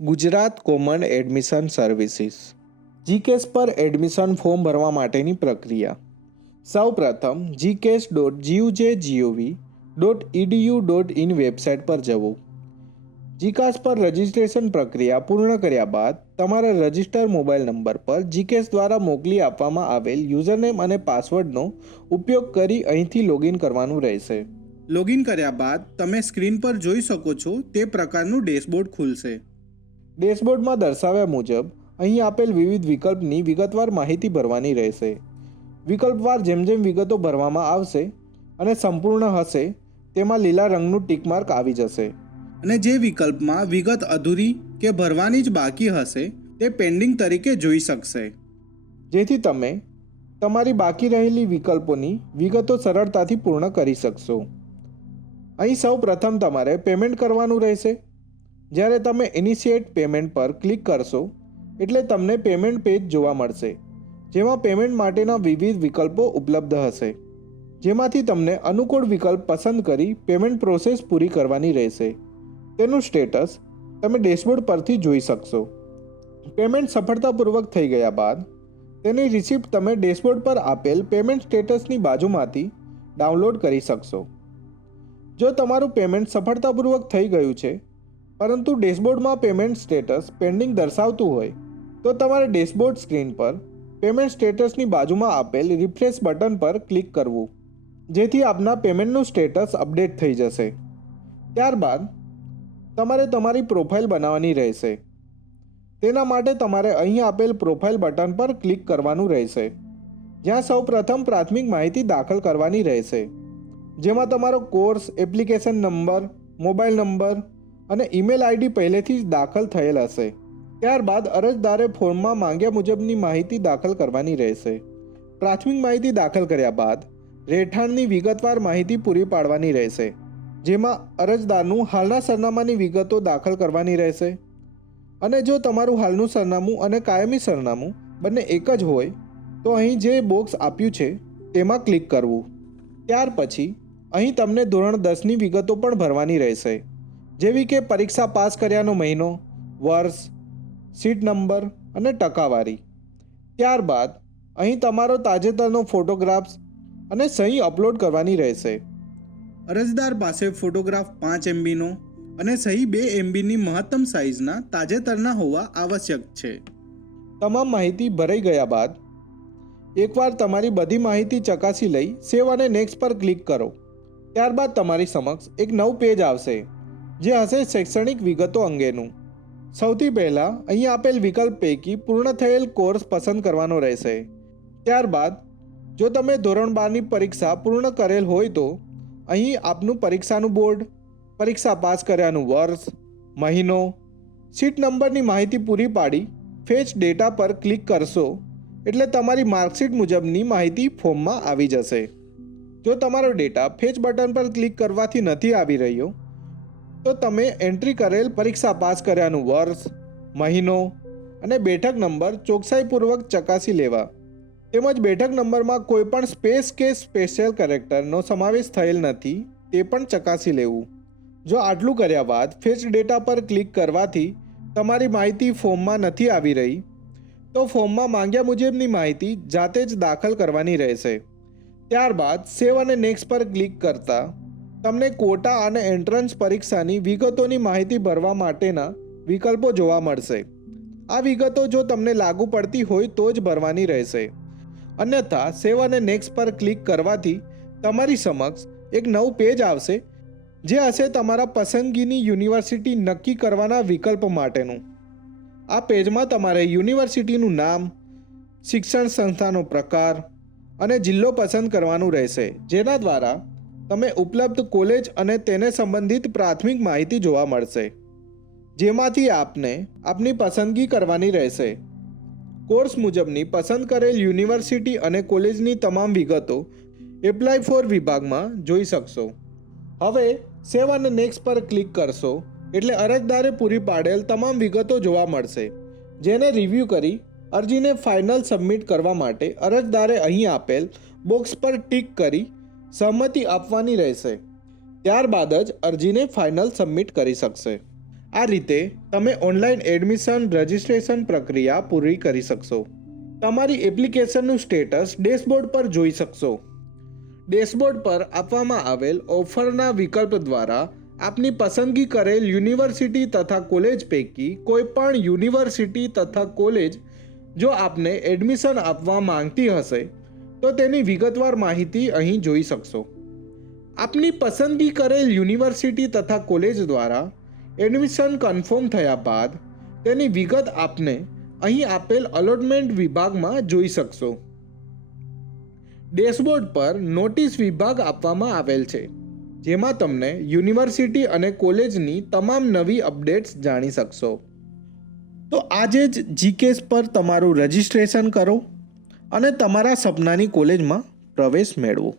Gujarat common admission services જીકેસ પર admission form ભરવા માટેની પ્રક્રિયા. સૌપ્રથમ gcas.gujgovie.edu.in વેબસાઇટ પર જવું. જીકાસ પર રજિસ્ટ્રેશન પ્રક્રિયા પૂર્ણ કર્યા બાદ તમારા રજિસ્ટર મોબાઈલ નંબર પર જીકેસ દ્વારા મોકલી આપવામાં આવેલ યુઝરનેમ અને પાસવર્ડનો ઉપયોગ કરી અહીંથી લોગિન કરવાનું રહેશે. લોગિન કર્યા બાદ તમે સ્ક્રીન પર જોઈ શકો છો તે પ્રકારનું ડેશબોર્ડ ખુલશે. ડેશબોર્ડમાં દર્શાવ્યા મુજબ અહીં આપેલ વિવિધ વિકલ્પની વિગતવાર માહિતી ભરવાની રહેશે. વિકલ્પવાર જેમ જેમ વિગતો ભરવામાં આવશે અને સંપૂર્ણ હશે તેમાં લીલા રંગનું ટિકમાર્ક આવી જશે અને જે વિકલ્પમાં વિગત અધૂરી કે ભરવાની જ બાકી હશે તે પેન્ડિંગ તરીકે જોઈ શકશે, જેથી તમે તમારી બાકી રહેલી વિકલ્પોની વિગતો સરળતાથી પૂર્ણ કરી શકશો. અહીં સૌ પ્રથમ તમારે પેમેન્ટ કરવાનું રહેશે. જ્યારે તમે ઇનિશિએટ પેમેન્ટ પર ક્લિક કરશો એટલે તમને પેમેન્ટ પેજ જોવા મળશે, જેમાં પેમેન્ટ માટેના વિવિધ વિકલ્પો ઉપલબ્ધ હશે, જેમાંથી તમને અનુકૂળ વિકલ્પ પસંદ કરી પેમેન્ટ પ્રોસેસ પૂરી કરવાની રહેશે. તેનું સ્ટેટસ તમે ડેશબોર્ડ પરથી જોઈ શકશો. પેમેન્ટ સફળતાપૂર્વક થઈ ગયા બાદ તેની રિસિપ્ટ તમે ડેશબોર્ડ પર આપેલ પેમેન્ટ સ્ટેટસની બાજુમાંથી ડાઉનલોડ કરી શકશો. જો તમારું પેમેન્ટ સફળતાપૂર્વક થઈ ગયું છે પરંતુ ડેશબોર્ડમાં પેમેન્ટ સ્ટેટસ પેન્ડિંગ દર્શાવતું હોય તો તમારે ડેશબોર્ડ સ્ક્રીન પર પેમેન્ટ સ્ટેટસની બાજુમાં આપેલ રિફ્રેશ બટન પર ક્લિક કરવું, જેથી આપના પેમેન્ટનું સ્ટેટસ અપડેટ થઈ જશે. ત્યારબાદ તમારે તમારી પ્રોફાઇલ બનાવવાની રહેશે. તેના માટે તમારે અહીં આપેલ પ્રોફાઇલ બટન પર ક્લિક કરવાનું રહેશે, જ્યાં સૌ પ્રથમ પ્રાથમિક માહિતી દાખલ કરવાની રહેશે, જેમાં તમારો course, application number, mobile number અને ઈમેલ આઈડી પહેલેથી જ દાખલ થયેલ હશે. ત્યારબાદ અરજદારે ફોર્મમાં માંગ્યા મુજબની માહિતી દાખલ કરવાની રહેશે. પ્રાથમિક માહિતી દાખલ કર્યા બાદ રહેઠાણની વિગતવાર માહિતી પૂરી પાડવાની રહેશે, જેમાં અરજદારનું હાલના સરનામાની વિગતો દાખલ કરવાની રહેશે. અને જો તમારું હાલનું સરનામું અને કાયમી સરનામું બંને એક જ હોય તો અહીં જે બોક્સ આપ્યું છે તેમાં ક્લિક કરવું. ત્યાર પછી અહીં તમને ધોરણ 10ની વિગતો પણ ભરવાની રહેશે, જેવી કે પરીક્ષા પાસ કર્યાનો મહિનો, વર્ષ, સીટ નંબર અને ટકાવારી. ત્યારબાદ અહીં તમારો તાજેતરનો ફોટોગ્રાફ્સ અને સહી અપલોડ કરવાની રહેશે. અરજદાર પાસે ફોટોગ્રાફ 5 MBનો અને સહી 2 MBની મહત્તમ સાઇઝના તાજેતરના હોવા આવશ્યક છે. તમામ માહિતી ભરાઈ ગયા બાદ એકવાર તમારી બધી માહિતી ચકાસી લઈ સેવ અને નેક્સ્ટ પર ક્લિક કરો. ત્યારબાદ તમારી સમક્ષ એક નવું પેજ આવશે જે હશે શૈક્ષણિક વિગતો અંગેનું. સૌથી પહેલાં અહીં આપેલ વિકલ્પ પૈકી પૂર્ણ થયેલ કોર્સ પસંદ કરવાનો રહેશે. ત્યારબાદ જો તમે ધોરણ 12ની પરીક્ષા પૂર્ણ કરેલ હોય તો અહીં આપનું પરીક્ષાનું બોર્ડ, પરીક્ષા પાસ કર્યાનું વર્ષ, મહિનો, સીટ નંબરની માહિતી પૂરી પાડી ફેચ ડેટા પર ક્લિક કરશો એટલે તમારી માર્કશીટ મુજબની માહિતી ફોર્મમાં આવી જશે. જો તમારો ડેટા ફેચ બટન પર ક્લિક કરવાથી નથી આવી રહ્યો તો તમે એન્ટ્રી કરેલ પરીક્ષા પાસ કર્યાનું વર્ષ, મહિનો અને બેઠક નંબર ચોકસાઈપૂર્વક ચકાસી લેવા, તેમજ બેઠક નંબરમાં કોઈપણ સ્પેસ કે સ્પેશિયલ કેરેક્ટરનો સમાવેશ થયેલ નથી તે પણ ચકાસી લેવું. જો આટલું કર્યા બાદ ફેચ ડેટા પર ક્લિક કરવાથી તમારી માહિતી ફોર્મમાં નથી આવી રહી તો ફોર્મમાં માંગ્યા મુજબની માહિતી જાતે જ દાખલ કરવાની રહેશે. ત્યારબાદ સેવ અને નેક્સ્ટ પર ક્લિક કરતાં તમને કોટા અને એન્ટ્રન્સ પરીક્ષાની વિગતોની માહિતી ભરવા માટેના વિકલ્પો જોવા મળશે. આ વિગતો જો તમને લાગુ પડતી હોય તો જ ભરવાની રહેશે, અન્યથા સેવ અને નેક્સ્ટ પર ક્લિક કરવાથી તમારી સમક્ષ એક નવું પેજ આવશે જે હશે તમારા પસંદગીની યુનિવર્સિટી નક્કી કરવાના વિકલ્પ માટેનું. આ પેજમાં તમારે યુનિવર્સિટીનું નામ, શિક્ષણ સંસ્થાનો પ્રકાર અને જિલ્લો પસંદ કરવાનું રહેશે, જેના દ્વારા તમે ઉપલબ્ધ કોલેજ અને તેને સંબંધિત પ્રાથમિક માહિતી જોવા મળશે, જેમાંથી આપને આપની પસંદગી કરવાની રહેશે. કોર્સ મુજબની પસંદ કરેલ યુનિવર્સિટી અને કોલેજની તમામ વિગતો એપ્લાય ફોર વિભાગમાં જોઈ શકશો. હવે સેવ અને નેક્સ્ટ પર ક્લિક કરશો એટલે અરજદારે પૂરી પાડેલ તમામ વિગતો જોવા મળશે, જેને રિવ્યૂ કરી અરજીને ફાઇનલ સબમિટ કરવા માટે અરજદારે અહીં આપેલ બોક્સ પર ટિક કરી સહમતિ આપવાની રહેશે. ત્યારબાદ જ અરજીને ફાઇનલ સબમિટ કરી શકશે. આ રીતે તમે ઓનલાઈન એડમિશન રજિસ્ટ્રેશન પ્રક્રિયા પૂરી કરી શકશો. તમારી એપ્લિકેશનનું સ્ટેટસ ડેશબોર્ડ પર જોઈ શકશો. ડેશબોર્ડ પર આપવામાં આવેલ ઓફરના વિકલ્પ દ્વારા આપની પસંદગી કરેલ યુનિવર્સિટી તથા કોલેજ પૈકી કોઈપણ યુનિવર્સિટી તથા કોલેજ જો આપને એડમિશન આપવા માંગતી હશે તો તેની વિગતવાર માહિતી અહીં જોઈ શકશો. આપની પસંદગી કરેલ યુનિવર્સિટી તથા કોલેજ દ્વારા એડમિશન કન્ફર્મ થયા બાદ તેની વિગત આપને અહીં આપેલ અલોટમેન્ટ વિભાગમાં જોઈ શકશો. ડેશબોર્ડ પર નોટિસ વિભાગ આપવામાં આવેલ છે, જેમાં તમને યુનિવર્સિટી અને કોલેજની તમામ નવી અપડેટ્સ જાણી શકશો. તો આજે જ જીકેસ પર તમારું રજિસ્ટ્રેશન કરો અને તમારા સપનાની કોલેજમાં પ્રવેશ મેળવો.